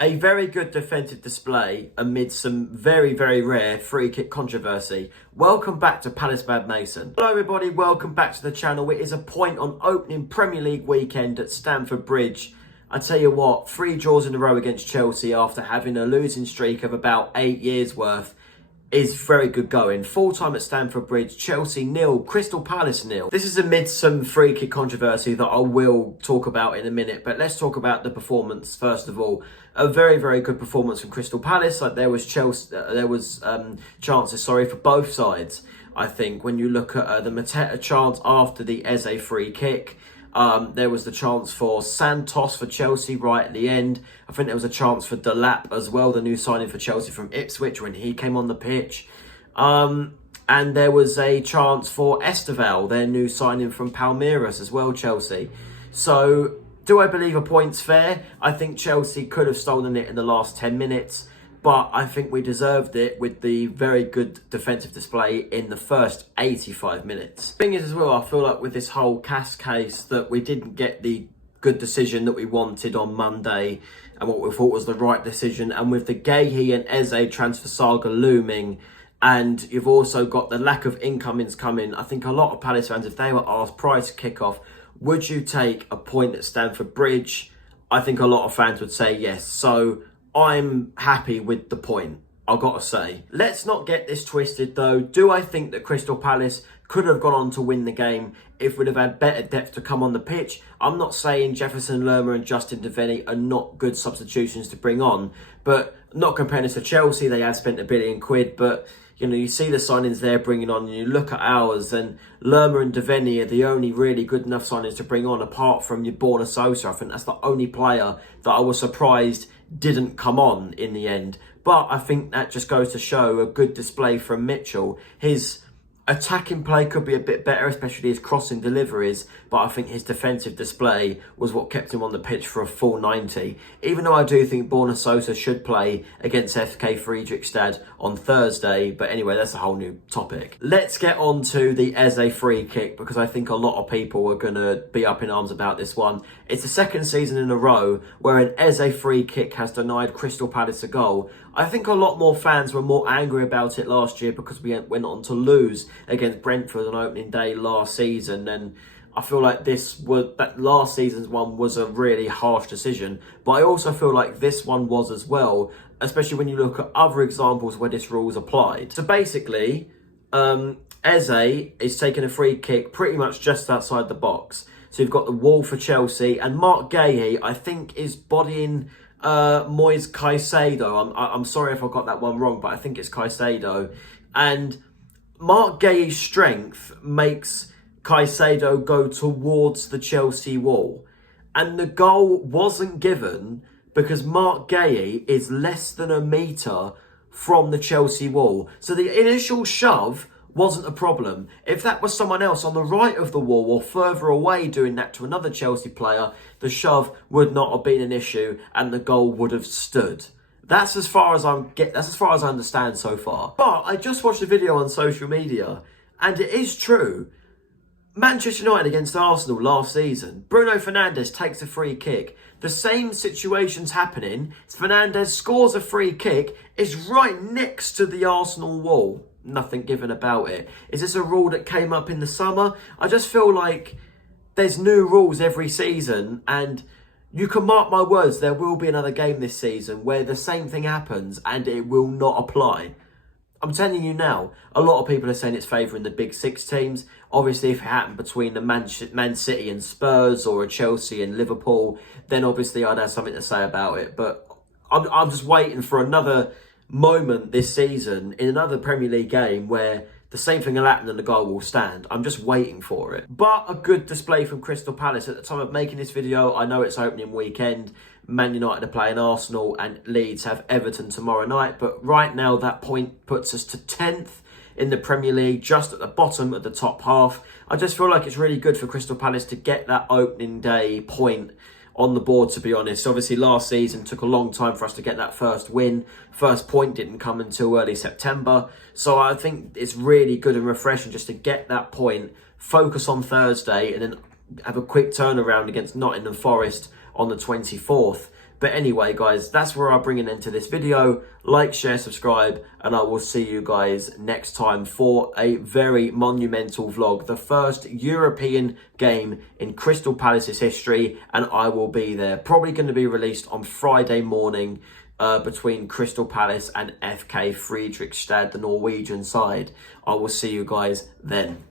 A very good defensive display amid some very, very rare free kick controversy. Welcome back to Palace Bad Mason. Hello everybody, welcome back to the channel. It is a point on opening Premier League weekend at Stamford Bridge. I tell you what, 3 draws in a row against Chelsea after having a losing streak of about 8 years worth is very good going. Full time at Stamford Bridge, Chelsea 0, Crystal Palace 0. This is amid some free kick controversy that I will talk about in a minute, but let's talk about the performance first of all. A very, very good performance from Crystal Palace. Like there was chances, for both sides. I think when you look at the Mateta chance after the Eze free kick. There was the chance for Santos for Chelsea right at the end. I think there was a chance for Delap as well, the new signing for Chelsea from Ipswich when he came on the pitch. And there was a chance for Esteval, their new signing from Palmeiras as well, Chelsea. So, do I believe a point's fair? I think Chelsea could have stolen it in the last 10 minutes. But I think we deserved it with the very good defensive display in the first 85 minutes. Thing is as well, I feel like with this whole Cass case that we didn't get the good decision that we wanted on Monday and what we thought was the right decision. And with the Gahey and Eze transfer saga looming, and you've also got the lack of incomings coming, I think a lot of Palace fans, if they were asked prior to kick-off, would you take a point at Stamford Bridge? I think a lot of fans would say yes. So I'm happy with the point, I've got to say. Let's not get this twisted though. Do I think that Crystal Palace could have gone on to win the game if we'd have had better depth to come on the pitch? I'm not saying Jefferson Lerma and Justin Devaney are not good substitutions to bring on, but not comparing us to Chelsea, they had spent £1 billion, but you know, you see the signings they're bringing on and you look at ours, and Lerma and Devaney are the only really good enough signings to bring on apart from your Borna Sosa. I think that's the only player that I was surprised didn't come on in the end. But I think that just goes to show a good display from Mitchell. His attacking play could be a bit better, especially his crossing deliveries, but I think his defensive display was what kept him on the pitch for a full 90. Even though I do think Borna Sosa should play against FK Friedrichstad on Thursday, but anyway, that's a whole new topic. Let's get on to the Eze free kick, because I think a lot of people are going to be up in arms about this one. It's the second season in a row where an Eze free kick has denied Crystal Palace a goal. I think a lot more fans were more angry about it last year because we went on to lose against Brentford on opening day last season, and I feel like that last season's one was a really harsh decision, but I also feel like this one was as well, especially when you look at other examples where this rule is applied. So basically, Eze is taking a free kick pretty much just outside the box. So you've got the wall for Chelsea, and Mark Gahey, I think, is bodying Moise Caicedo. I'm sorry if I got that one wrong, but I think it's Caicedo. And Mark Gahey's strength makes Caicedo go towards the Chelsea wall. And the goal wasn't given because Mark Gahey is less than a metre from the Chelsea wall. So the initial shove wasn't a problem. If that was someone else on the right of the wall or further away doing that to another Chelsea player, the shove would not have been an issue and the goal would have stood. That's as far as I understand so far. But I just watched a video on social media, and it is true. Manchester United against Arsenal last season, Bruno Fernandes takes a free kick. The same situation's happening. Fernandes scores a free kick. It's right next to the Arsenal wall. Nothing given about it. Is this a rule that came up in the summer? I just feel like there's new rules every season, and you can mark my words, there will be another game this season where the same thing happens and it will not apply. I'm telling you now, a lot of people are saying it's favouring the big 6 teams. Obviously, if it happened between the Man City and Spurs or a Chelsea and Liverpool, then obviously I'd have something to say about it. But I'm just waiting for another moment this season in another Premier League game where the same thing will happen and the goal will stand. I'm just waiting for it. But a good display from Crystal Palace. At the time of making this video, I know it's opening weekend. Man United are playing Arsenal and Leeds have Everton tomorrow night. But right now, that point puts us to 10th in the Premier League, just at the bottom of the top half. I just feel like it's really good for Crystal Palace to get that opening day point on the board, to be honest. Obviously, last season took a long time for us to get that first win. First point didn't come until early September. So I think it's really good and refreshing just to get that point, focus on Thursday, and then have a quick turnaround against Nottingham Forest on the 24th. But anyway, guys, that's where I'll bring an end to this video. Like, share, subscribe, and I will see you guys next time for a very monumental vlog. The first European game in Crystal Palace's history, and I will be there. Probably going to be released on Friday morning between Crystal Palace and FK Friedrichstad, the Norwegian side. I will see you guys then.